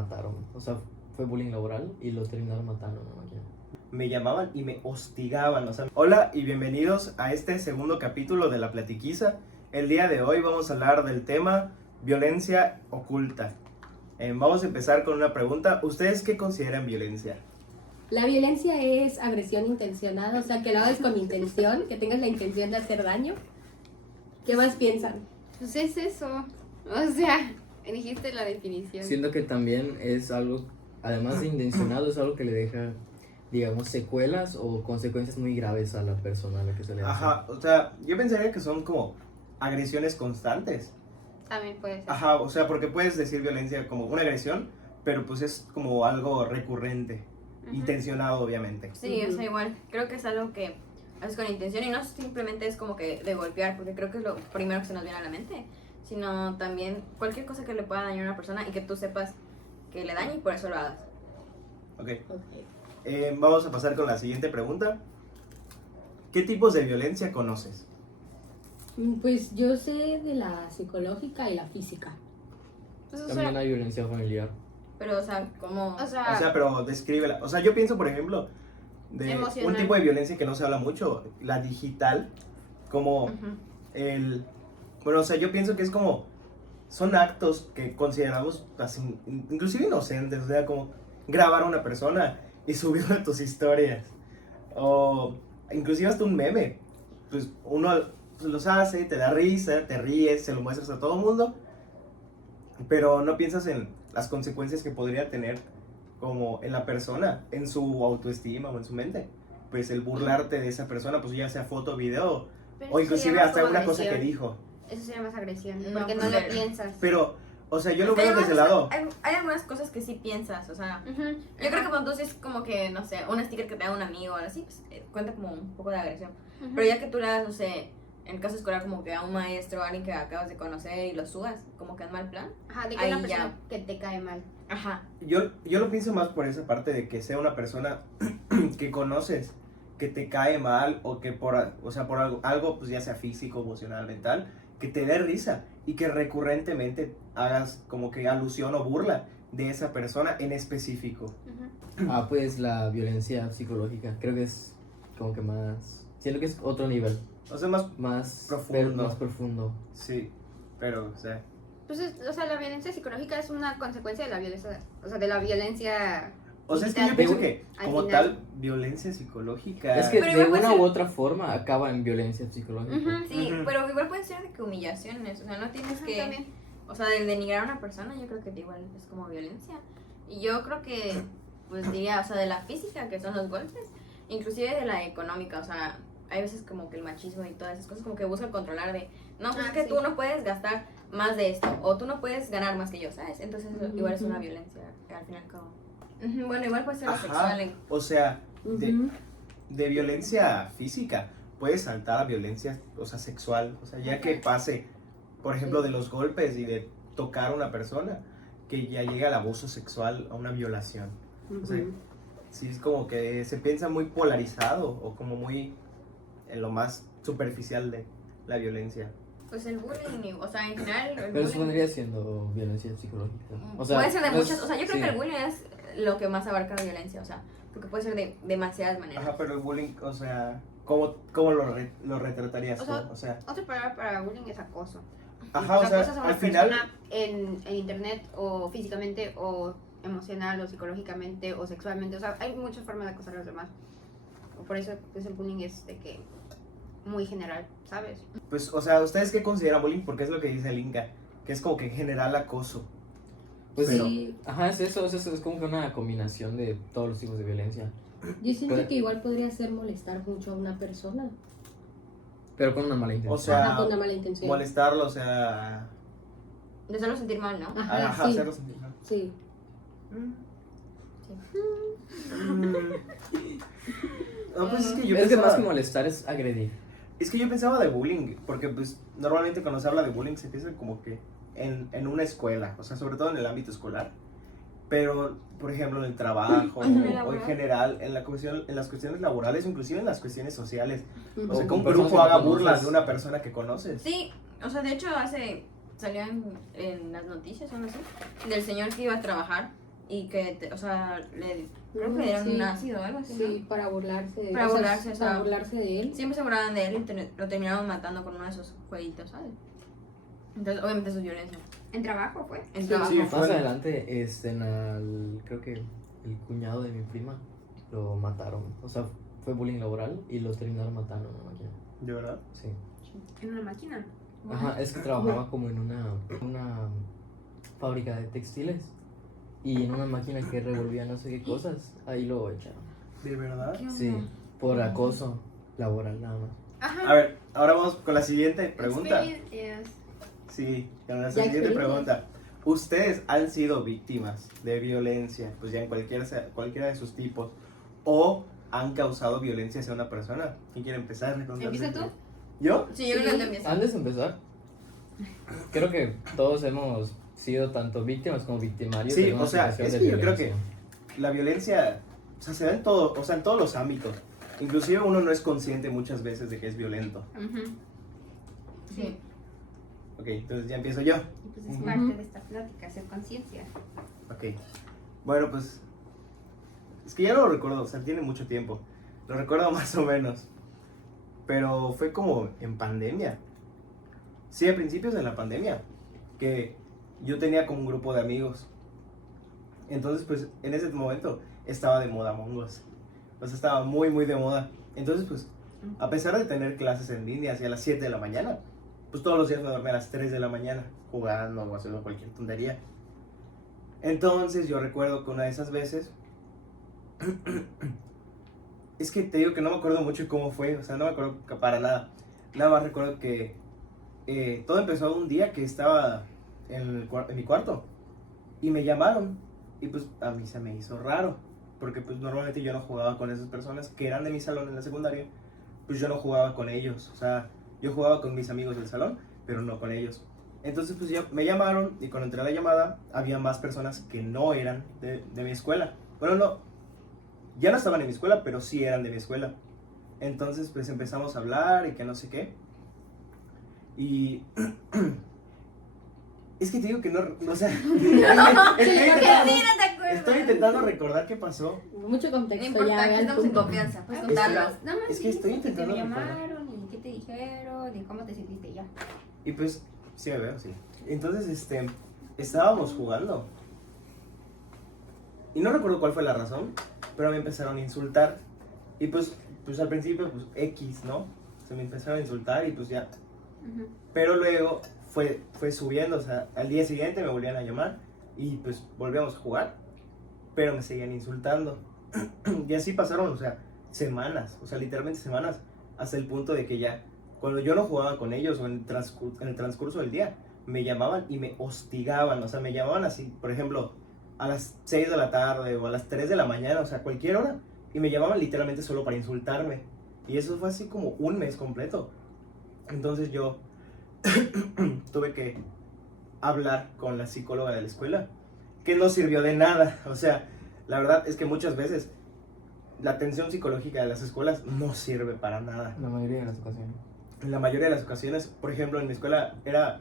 mataron. O sea, fue bullying laboral y lo terminaron matando, ¿no? Me llamaban y me hostigaban, o sea. Hola y bienvenidos a este segundo capítulo de La Platiquiza. El día de hoy vamos a hablar del tema violencia oculta. Vamos a empezar con una pregunta. ¿Ustedes qué consideran violencia? La violencia es agresión intencionada, o sea, que lo hagas con intención, que tengas la intención de hacer daño. ¿Qué más piensan? Pues es eso, o sea, dijiste la definición. Siento que también es algo, además de intencionado, es algo que le deja, digamos, secuelas o consecuencias muy graves a la persona a la que se le hace. Ajá, o sea, yo pensaría que son como agresiones constantes. También puede ser. Ajá, o sea, porque puedes decir violencia como una agresión, pero pues es como algo recurrente, intencionado obviamente. Sí, o sea, igual, creo que es algo que haces con intención y no simplemente es como que de golpear, porque creo que es lo primero que se nos viene a la mente, sino también cualquier cosa que le pueda dañar a una persona y que tú sepas que le daña y por eso lo hagas. Ok. Vamos a pasar con la siguiente pregunta. ¿Qué tipos de violencia conoces? Pues yo sé de la psicológica y la física. Pues, o También sea, hay violencia familiar. Pero, o sea, como... o sea, Pero descríbela. O sea, yo pienso, por ejemplo, de Emocional. un tipo de violencia que no se habla mucho, la digital, como Ujú. Bueno, o sea, yo pienso que es como, son actos que consideramos así, inclusive inocentes, o sea, como grabar a una persona y subirlo a tus historias, o inclusive hasta un meme, pues uno pues, los hace, te da risa, te ríes, se lo muestras a todo el mundo, pero no piensas en las consecuencias que podría tener como en la persona, en su autoestima o en su mente. Pues el burlarte de esa persona, pues ya sea foto, video, pero o eso inclusive sería más hasta como una cosa que agresión. dijo. Eso sería más agresión, No, porque no pues, lo piensas. Pero, o sea, yo lo Es que hay veo de ese algunas- lado. Hay algunas cosas que sí piensas, o sea... Ujú. Yo creo que cuando tú es como que, no sé, un sticker que te da un amigo o algo así, pues cuenta como un poco de agresión. Ujú. Pero ya que tú le das, no sé, en el caso escolar como que a un maestro o a alguien que acabas de conocer y lo subas, como que en mal plan. Ajá, de que Ahí una persona ya. que te cae mal. Ajá. Yo lo pienso más por esa parte de que sea una persona que conoces, que te cae mal o que o sea, por algo, pues ya sea físico, emocional, mental, que te dé risa y que recurrentemente hagas como que alusión o burla de esa persona en específico. Ujú. Ah, pues la violencia psicológica, creo que es como que más, siento que es otro nivel, O sea, más, más Profundo. más profundo. sí, pero, o sea, Pues, o sea, la violencia psicológica es una consecuencia de la violencia, o sea, de la violencia. es que yo Digital. pienso que Al como final. tal, violencia psicológica... Es que Pero de igual puede una ser- u otra forma acaba en violencia psicológica. Ujú. Sí, Ujú. pero igual puede ser de que humillaciones, o sea, no tienes Ajá, que... también. O sea, del denigrar a una persona, yo creo que igual es como violencia. Y yo creo que, pues diría, o sea, de la física, que son los golpes, inclusive de la económica, o sea, hay veces como que el machismo y todas esas cosas como que buscan controlar de, no, pues Ah, es que sí. tú no puedes gastar más de esto, o tú no puedes ganar más que yo, ¿sabes? Entonces eso Ujú. igual es una violencia, al fin y al cabo. Ujú, bueno, igual puede ser Ajá. sexual. O sea, Ujú. de violencia física puede saltar a violencia, o sea, sexual, o sea, ya que pase, por ejemplo, de los golpes y de tocar a una persona, que ya llega al abuso sexual, a una violación. O sea, Ujú. sí es como que se piensa muy polarizado o como muy en lo más superficial de la violencia. Pues el bullying, o sea, en general el Pero eso bullying vendría siendo violencia psicológica. O sea, puede ser de no es- muchas, o sea, yo creo sí. que el bullying es lo que más abarca la violencia, o sea, porque puede ser de demasiadas maneras. Ajá, pero el bullying, o sea, ¿cómo lo retratarías O tú? sea, O sea, Otra palabra para bullying es acoso. ajá, o sea, Acosas a una al final... persona en internet o físicamente o emocional o psicológicamente o sexualmente. O sea, hay muchas formas de acosar a los demás. Por eso pues, el bullying es de que muy general, ¿sabes? Pues, o sea, ¿ustedes qué consideran bullying? Porque es lo que dice el Inca, que es como que en general acoso. Pues Pero- Sí, Ajá, es eso, es como que una combinación de todos los tipos de violencia. yo siento Puede- que igual podría ser molestar mucho a una persona. Pero con una mala intención. O sea, Ajá, con una mala intención. molestarlo, o sea... De hacerlo sentir mal, ¿no? Ajá, Ajá, sí. hacerlo sentir mal. Sí. No, pues es que yo es que más pensaba... que molestar es agredir. Es que yo pensaba de bullying, porque pues normalmente cuando se habla de bullying se piensa como que en una escuela, o sea, sobre todo en el ámbito escolar. Pero, por ejemplo, en el trabajo o en laboral. general, en las cuestiones laborales, inclusive en las cuestiones sociales. O sea, O que con un personas grupo que haga no burlas conoces. de una persona que conoces. Sí, o sea, de hecho salió en las noticias o no sé, del señor que iba a trabajar y que, o sea, creo que le dieron Sí. un ácido o algo así, ¿no? Sí, para burlarse de Para burlarse, para o sea, burlarse de él. Siempre se burlaban de él y lo terminaron matando con uno de esos jueguitos, ¿sabes? Entonces, obviamente eso es violencia. ¿En trabajo fue? En Sí, trabajo. sí, Más fue- adelante, creo que el cuñado de mi prima lo mataron. O sea, fue bullying laboral y lo terminaron matando en una máquina. ¿De verdad? Sí. ¿En una máquina? Ajá, es que trabajaba como en una fábrica de textiles y en una máquina que revolvía no sé qué cosas. Ahí lo echaron. ¿De verdad? ¿Qué onda? Sí, por acoso laboral nada más. Ajá. A ver, ahora vamos con la siguiente pregunta. Experiencias. Sí, con la Ya siguiente experiencias. pregunta. ¿Ustedes han sido víctimas de violencia, pues ya en cualquiera de sus tipos, o han causado violencia hacia una persona? ¿Quién quiere empezar? ¿Empieza tú? ¿Yo? Sí, yo creo que también. Antes de empezar, creo que todos hemos sido tanto víctimas como victimarios Sí, de una o sea, situación es de que yo creo violencia. La violencia, o sea, se da en todo, o sea, en todos los ámbitos. Inclusive uno no es consciente muchas veces de que es violento. Ujú. Sí. Ok, entonces ya empiezo yo. Y pues es Ujú. parte de esta plática, hacer conciencia. Ok. Bueno, pues. Es que ya no lo recuerdo, o sea, tiene mucho tiempo. Lo recuerdo más o menos. Pero fue como en pandemia. Sí, a principios de la pandemia. Que yo tenía como un grupo de amigos. Entonces, pues, en ese momento estaba de moda Among Us. O sea, estaba muy, muy de moda. Entonces, pues, a pesar de tener clases en línea hacia las 7 de la mañana, pues todos los días me dormía a las 3 de la mañana, jugando o haciendo cualquier tontería. Entonces yo recuerdo que una de esas veces, es que te digo que no me acuerdo mucho cómo fue, o sea, no me acuerdo para nada. Nada más recuerdo que todo empezó un día que estaba en mi cuarto y me llamaron y pues a mí se me hizo raro, porque pues normalmente yo no jugaba con esas personas que eran de mi salón en la secundaria, pues yo no jugaba con ellos, o sea, yo jugaba con mis amigos del salón, pero no con ellos. Entonces pues ya me llamaron y cuando entré a la llamada había más personas que no eran de mi escuela. Bueno, no, ya no estaban en mi escuela, pero sí eran de mi escuela. Entonces pues empezamos a hablar y que no sé qué. Y es que te digo que no, o sea, estoy intentando recordar qué pasó. Mucho No contexto importa, ya. aquí haga el estamos en punto. confianza. Puedes Es que- contarlo. Nada más Es que estoy dices que te intentando recordar. llamaron y qué te dijeron y cómo te sentiste ya. Y pues, sí me veo, sí. Entonces, estábamos jugando. Y no recuerdo cuál fue la razón, pero me empezaron a insultar. Y pues al principio, pues X, ¿no? Se me empezaron a insultar y pues ya. Ujú. Pero luego fue subiendo, o sea, al día siguiente me volvían a llamar y pues volvíamos a jugar, pero me seguían insultando. Y así pasaron, o sea, semanas, o sea, literalmente semanas, hasta el punto de que ya, cuando yo no jugaba con ellos o en el transcurso del día, me llamaban y me hostigaban, o sea, me llamaban así, por ejemplo, a las 6 de la tarde o a las 3 de la mañana, o sea, cualquier hora, y me llamaban literalmente solo para insultarme. Y eso fue así como un mes completo. Entonces yo tuve que hablar con la psicóloga de la escuela, que no sirvió de nada. O sea, la verdad es que muchas veces la atención psicológica de las escuelas no sirve para nada. La mayoría de las ocasiones. En la mayoría de las ocasiones, por ejemplo, en mi escuela era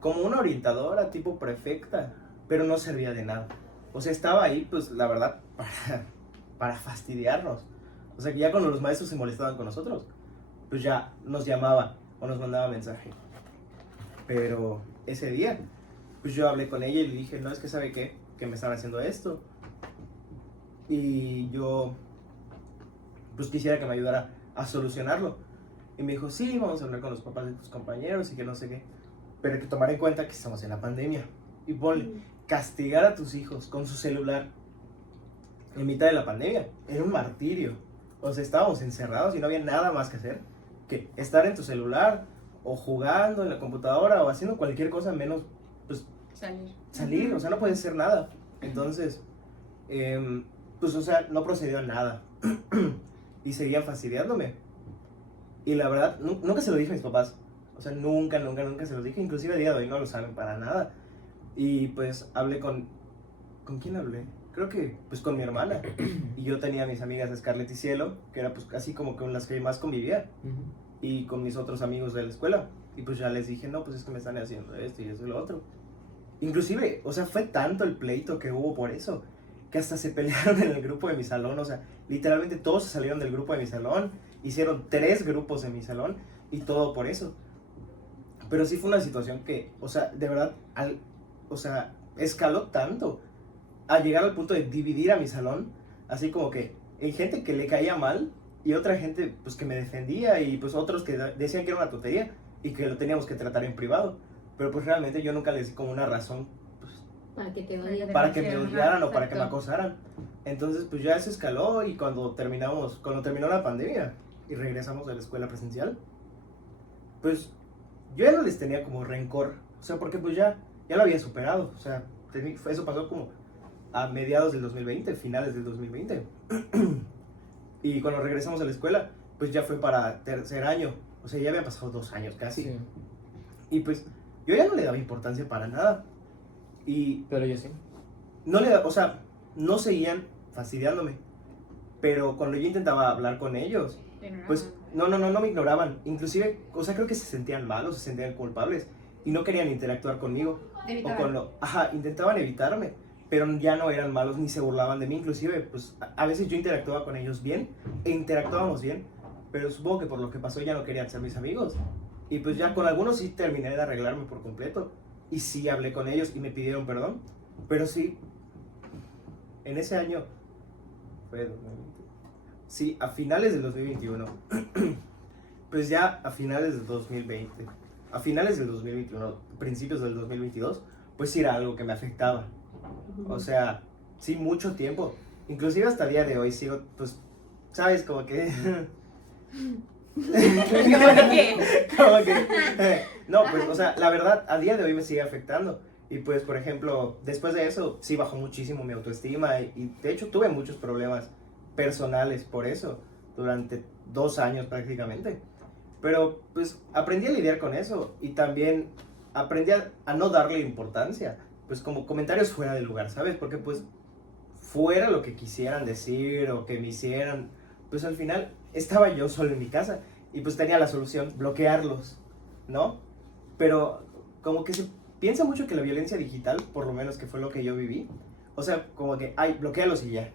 como una orientadora tipo prefecta, pero no servía de nada. O sea, estaba ahí, pues la verdad, para fastidiarnos. O sea, que ya cuando los maestros se molestaban con nosotros, pues ya nos llamaban o nos mandaban mensaje. Pero ese día, pues yo hablé con ella y le dije, no, es que sabe qué, que me están haciendo esto. Y yo, pues quisiera que me ayudara a solucionarlo. Y me dijo, sí, vamos a hablar con los papás de tus compañeros y que no sé qué. Pero hay que tomar en cuenta que estamos en la pandemia. Y ponle, castigar a tus hijos con su celular en mitad de la pandemia era un martirio. O sea, estábamos encerrados y no había nada más que hacer que estar en tu celular o jugando en la computadora o haciendo cualquier cosa menos, pues, salir. O sea, no puedes hacer nada. Entonces, pues, o sea, no procedió a nada. Y seguían fastidiándome. Y la verdad, nunca se lo dije a mis papás. O sea, nunca se los dije. Inclusive a día de hoy no lo saben para nada. Y pues hablé ¿con quién hablé? Creo que pues con mi hermana. Y yo tenía a mis amigas Scarlett y Cielo, que era pues casi como con las que más convivía. Ujú. Y con mis otros amigos de la escuela. Y pues ya les dije, no, pues es que me están haciendo esto y eso y lo otro. inclusive, o sea, fue tanto el pleito que hubo por eso, que hasta se pelearon en el grupo de mi salón, o sea, literalmente todos se salieron del grupo de mi salón, hicieron 3 grupos en mi salón y todo por eso. Pero sí fue una situación que, o sea, de verdad, o sea, escaló tanto a llegar al punto de dividir a mi salón, así como que hay gente que le caía mal y otra gente pues que me defendía y pues otros que decían que era una tontería y que lo teníamos que tratar en privado. Pero pues realmente yo nunca les di como una razón pues, Para que te odien. para que me Ajá, odiaran o para que me exacto. acosaran. Entonces pues ya eso escaló y cuando terminó la pandemia y regresamos a la escuela presencial, pues yo ya no les tenía como rencor, o sea, porque pues ya lo había superado, o sea, eso pasó como a mediados del 2020, finales del 2020. Y cuando regresamos a la escuela, pues ya fue para tercer año, o sea, ya habían pasado 2 años casi. Sí, Y pues yo ya no le daba importancia para nada. Y pero yo sí. o sea, no seguían fastidiándome. Pero cuando yo intentaba hablar con ellos, pues no me ignoraban. Inclusive, o sea, creo que se sentían malos, se sentían culpables y no querían interactuar conmigo. Intentaban evitarme, pero ya no eran malos ni se burlaban de mí. Inclusive, pues a veces yo interactuaba con ellos bien e interactuábamos bien, pero supongo que por lo que pasó ya no querían ser mis amigos. Y pues ya con algunos sí terminé de arreglarme por completo y sí hablé con ellos y me pidieron perdón, pero sí, en ese año fue 2020. Sí, a finales del 2021. Pues ya a finales del 2020, a finales del 2021, principios del 2022, pues sí era algo que me afectaba. O sea, sí, mucho tiempo. Inclusive hasta el día de hoy sigo, pues, ¿sabes? Como que... como que... no, pues, o sea, la verdad, a día de hoy me sigue afectando. Y pues, por ejemplo, después de eso, sí bajó muchísimo mi autoestima. Y de hecho tuve muchos problemas personales por eso, durante 2 años prácticamente. Pero pues aprendí a lidiar con eso y también aprendí a no darle importancia, pues como comentarios fuera de lugar, ¿sabes? Porque pues fuera lo que quisieran decir o que me hicieran, pues al final estaba yo solo en mi casa y pues tenía la solución, bloquearlos, ¿no? Pero como que se piensa mucho que la violencia digital, por lo menos que fue lo que yo viví, o sea, como que, ay, bloquealos y ya.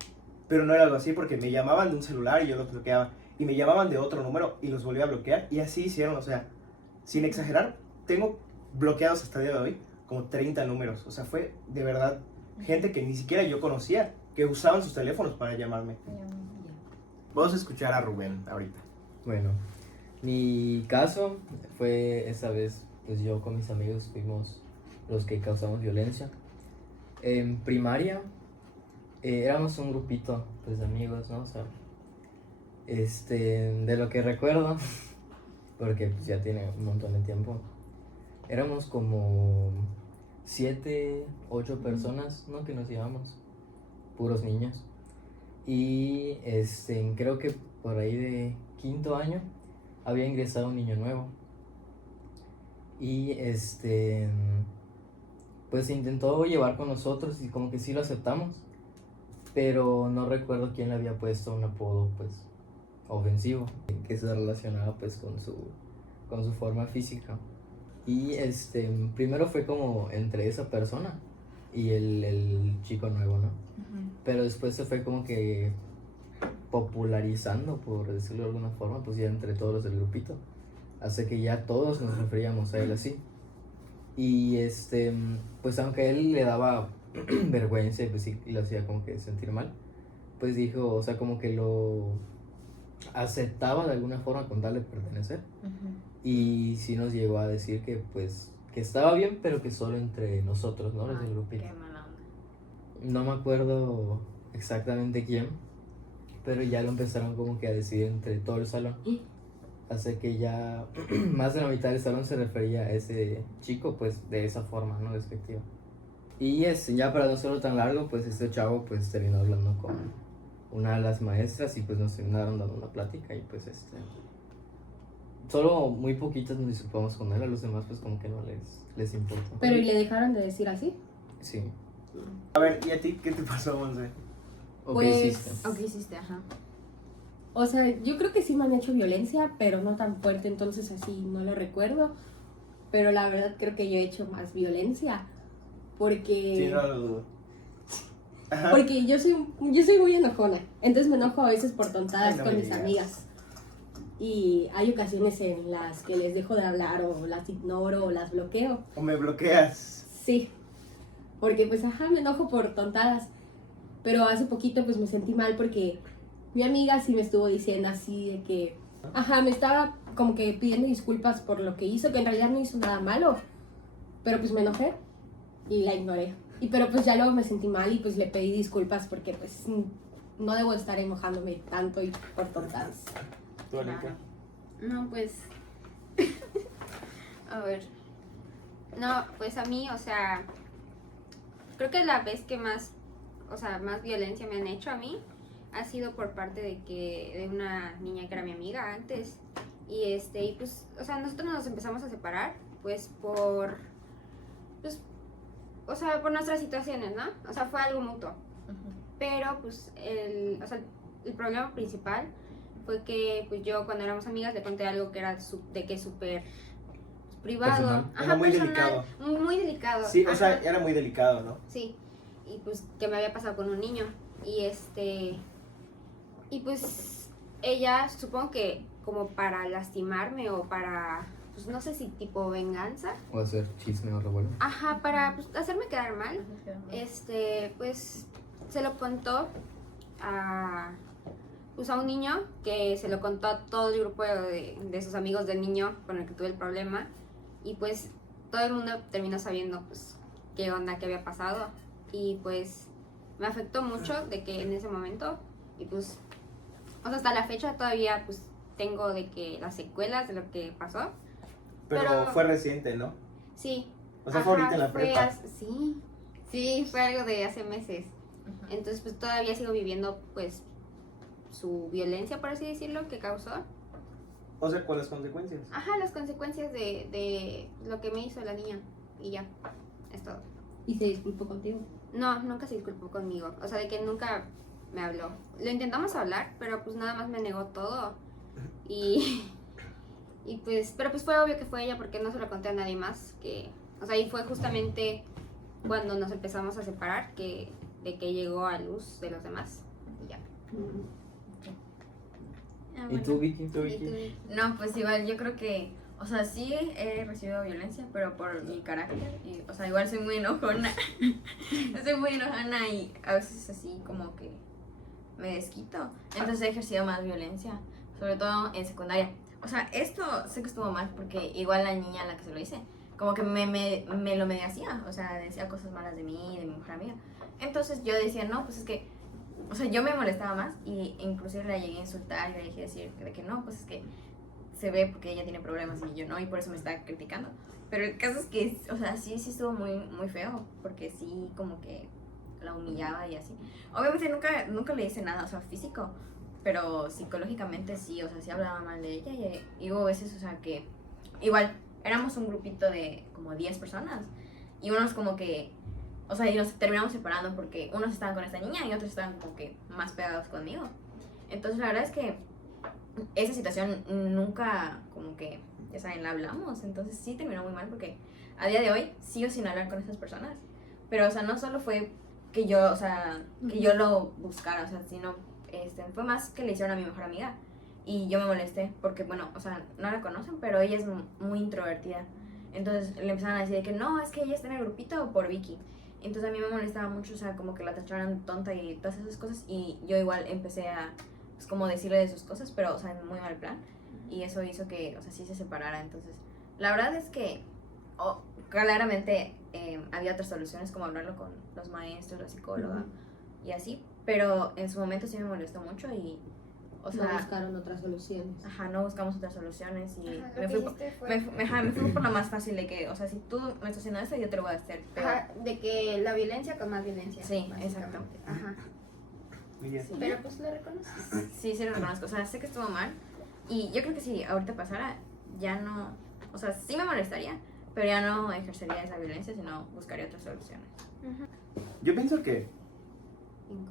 Pero no era algo así porque me llamaban de un celular y yo los bloqueaba. Y me llamaban de otro número y los volvía a bloquear. Y así hicieron, o sea, sin exagerar, tengo bloqueados hasta el día de hoy como 30 números. O sea, fue de verdad gente que ni siquiera yo conocía, que usaban sus teléfonos para llamarme. Vamos a escuchar a Rubén ahorita. Bueno, mi caso fue esa vez, pues yo con mis amigos fuimos los que causamos violencia. En primaria éramos un grupito pues, de amigos, ¿no? O sea, de lo que recuerdo, porque pues, ya tiene un montón de tiempo, éramos como 7, 8 personas, ¿no? Que nos llevamos, puros niños. Y creo que por ahí de quinto año había ingresado un niño nuevo. Y pues se intentó llevar con nosotros y como que sí lo aceptamos. Pero no recuerdo quién le había puesto un apodo pues ofensivo que se relacionaba pues con su forma física. Y primero fue como entre esa persona y el chico nuevo, ¿no? Pero después se fue como que popularizando, por decirlo de alguna forma, pues ya entre todos los del grupito. Hasta que ya todos nos referíamos a él así. Y pues aunque a él le daba vergüenza y pues sí lo hacía como que sentir mal, pues dijo, o sea, como que lo aceptaba de alguna forma con tal de pertenecer. Y sí nos llegó a decir que pues que estaba bien, pero que solo entre nosotros, ¿no? Los del grupito. Qué mala onda. No me acuerdo exactamente quién, pero ya lo empezaron como que a decir entre todo el salón. Así que ya más de la mitad del salón se refería a ese chico pues de esa forma, ¿no? Despectiva. Y ya para no hacerlo tan largo, pues este chavo pues terminó hablando con una de las maestras y pues nos terminaron dando una plática y pues solo muy poquitos nos disculpamos con él, a los demás pues como que no les importó. Pero ¿y le dejaron de decir así? Sí. A ver, ¿y a ti qué te pasó, Monse? ¿O Pues, qué hiciste? ¿O qué hiciste? Ajá. O sea, yo creo que sí me han hecho violencia, pero no tan fuerte, entonces así no lo recuerdo. Pero la verdad creo que yo he hecho más violencia porque... Sí, no lo dudo. Ajá. Porque yo soy muy enojona, entonces me enojo a veces por tontadas Ay, no con me mis digas. amigas. Y hay ocasiones en las que les dejo de hablar o las ignoro o las bloqueo. O me bloqueas. Sí, porque pues me enojo por tontadas. Pero hace poquito pues me sentí mal porque mi amiga sí me estuvo diciendo así de que... me estaba como que pidiendo disculpas por lo que hizo, que en realidad no hizo nada malo. Pero pues me enojé y la ignoré. Pero pues ya luego me sentí mal y pues le pedí disculpas porque pues no debo estar enojándome tanto y por tontadas. ¿Tú, Anika? No, pues. A ver. No, pues a mí, o sea. Creo que la vez que más. O sea, más violencia me han hecho a mí. Ha sido por parte de una niña que era mi amiga antes. Y pues. O sea, nosotros nos empezamos a separar. Pues por. Pues. O sea, por nuestras situaciones, ¿no? O sea, fue algo mutuo. Pero pues el problema principal fue que pues yo cuando éramos amigas le conté algo que era de que súper privado. Personal. Era muy delicado. Muy delicado. Sí, o sea, Ajá. era muy delicado, ¿no? Sí. Y pues que me había pasado con un niño. Y pues ella, supongo que como para lastimarme o para, pues no sé si tipo venganza. O hacer chisme o revuelo. Ajá, para pues, hacerme quedar mal. Pues se lo contó a un niño que se lo contó a todo el grupo de sus amigos del niño con el que tuve el problema y pues todo el mundo terminó sabiendo pues qué onda, qué había pasado y pues me afectó mucho de que en ese momento y pues o sea, hasta la fecha todavía pues tengo de que las secuelas de lo que pasó. Pero fue reciente, ¿no? Sí. O sea, fue ahorita en la prepa. Sí, fue algo de hace meses. Entonces, pues todavía sigo viviendo, pues, su violencia, por así decirlo, que causó. O sea, ¿cuáles consecuencias? Ajá, las consecuencias de lo que me hizo la niña. Y ya, es todo. ¿Y se disculpó contigo? No, nunca se disculpó conmigo. O sea, de que nunca me habló. Lo intentamos hablar, pero pues nada más me negó todo. Y pero pues fue obvio que fue ella porque no se lo conté a nadie más. O sea, y fue justamente cuando nos empezamos a separar de que llegó a luz de los demás. Y ya. Ah, ¿Y bueno. tú, Vicky? ¿Y tú? No, pues igual yo creo que, o sea, sí he recibido violencia, pero por mi carácter. Y, o sea, igual soy muy enojona. Soy muy enojona y a veces así como que me desquito. Entonces he ejercido más violencia, sobre todo en secundaria. O sea, esto sé que estuvo mal porque igual la niña a la que se lo hice, como que me lo medio hacía. O sea, decía cosas malas de mí, de mi mejor amiga. Entonces yo decía, no, pues es que, o sea, yo me molestaba más y inclusive la llegué a insultar y le dije decir de que no, pues es que se ve porque ella tiene problemas y yo no, y por eso me está criticando. Pero el caso es que, o sea, sí estuvo muy, muy feo, porque sí como que la humillaba y así. Obviamente nunca le hice nada, o sea, físico, pero psicológicamente sí, o sea, sí hablaba mal de ella y hubo veces, o sea, que igual éramos un grupito de como 10 personas y unos como que, o sea, y nos terminamos separando porque unos estaban con esta niña y otros estaban como que más pegados conmigo. Entonces la verdad es que esa situación nunca como que, ya saben, la hablamos. Entonces sí terminó muy mal porque a día de hoy sigo sin hablar con esas personas. Pero, o sea, no solo fue que yo, o sea, que yo lo buscara, o sea, sino fue más que le hicieron a mi mejor amiga. Y yo me molesté porque, bueno, o sea, no la conocen, pero ella es muy introvertida. Entonces le empezaron a decir que no, es que ella está en el grupito por Vicky. Entonces a mí me molestaba mucho, o sea, como que la tacharan tonta y todas esas cosas. Y yo igual empecé a, pues, como decirle de sus cosas, pero, o sea, en muy mal plan. Y eso hizo que, o sea, sí se separara. Entonces, la verdad es que, claramente había otras soluciones, como hablarlo con los maestros, la psicóloga y así. Pero en su momento sí me molestó mucho y, o sea, No buscaron otras soluciones. ajá, no buscamos otras soluciones y Ajá, me lo fui, que hiciste fue- me fui por lo más fácil de que, o sea, si tú me estás haciendo esto, yo te lo voy a hacer. Pero, Ajá, de que la violencia con más violencia. Sí, básicamente. Ajá. Muy bien. sí. Pero pues lo reconoces. Sí, sí lo reconozco. O sea, sé que estuvo mal. Y yo creo que si ahorita pasara, ya no. O sea, sí me molestaría, pero ya no ejercería esa violencia, sino buscaría otras soluciones. Yo pienso que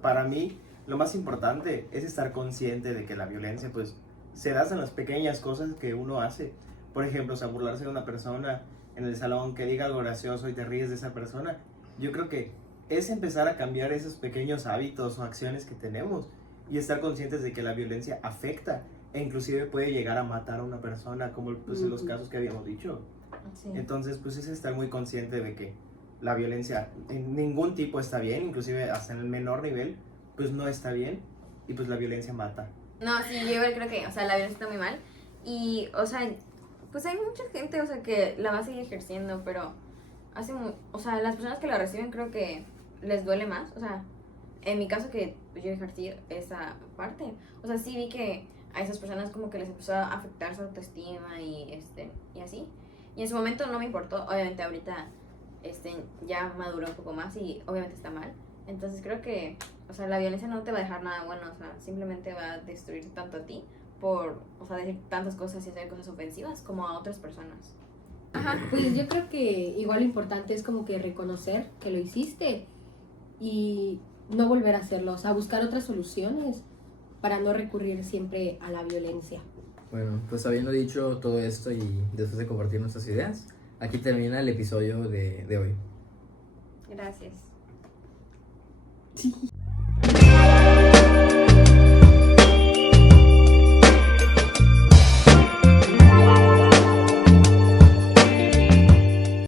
para mí lo más importante es estar consciente de que la violencia pues se da en las pequeñas cosas que uno hace. Por ejemplo, o sea, burlarse de una persona en el salón, que diga algo gracioso y te ríes de esa persona. yo creo que es empezar a cambiar esos pequeños hábitos o acciones que tenemos y estar conscientes de que la violencia afecta e inclusive puede llegar a matar a una persona, como pues en los Ujú. casos que habíamos dicho. Sí. Entonces, pues es estar muy consciente de que la violencia en ningún tipo está bien, inclusive hasta en el menor nivel, pues no está bien y pues la violencia mata. No, sí, yo igual creo que, o sea, la violencia está muy mal. Y, o sea, pues hay mucha gente, o sea, que la va a seguir ejerciendo, pero o sea, las personas que la reciben creo que les duele más. O sea, en mi caso que yo ejercí esa parte, o sea, sí vi que a esas personas como que les empezó a afectar su autoestima y así. Y en su momento no me importó, obviamente ahorita ya maduró un poco más y obviamente está mal. Entonces creo que, o sea, la violencia no te va a dejar nada bueno, o sea, simplemente va a destruir tanto a ti por, o sea, decir tantas cosas y hacer cosas ofensivas como a otras personas. Ajá, pues yo creo que igual lo importante es como que reconocer que lo hiciste y no volver a hacerlo, o sea, buscar otras soluciones para no recurrir siempre a la violencia. Bueno, pues habiendo dicho todo esto y después de compartir nuestras ideas, aquí termina el episodio de hoy. Gracias. Sí.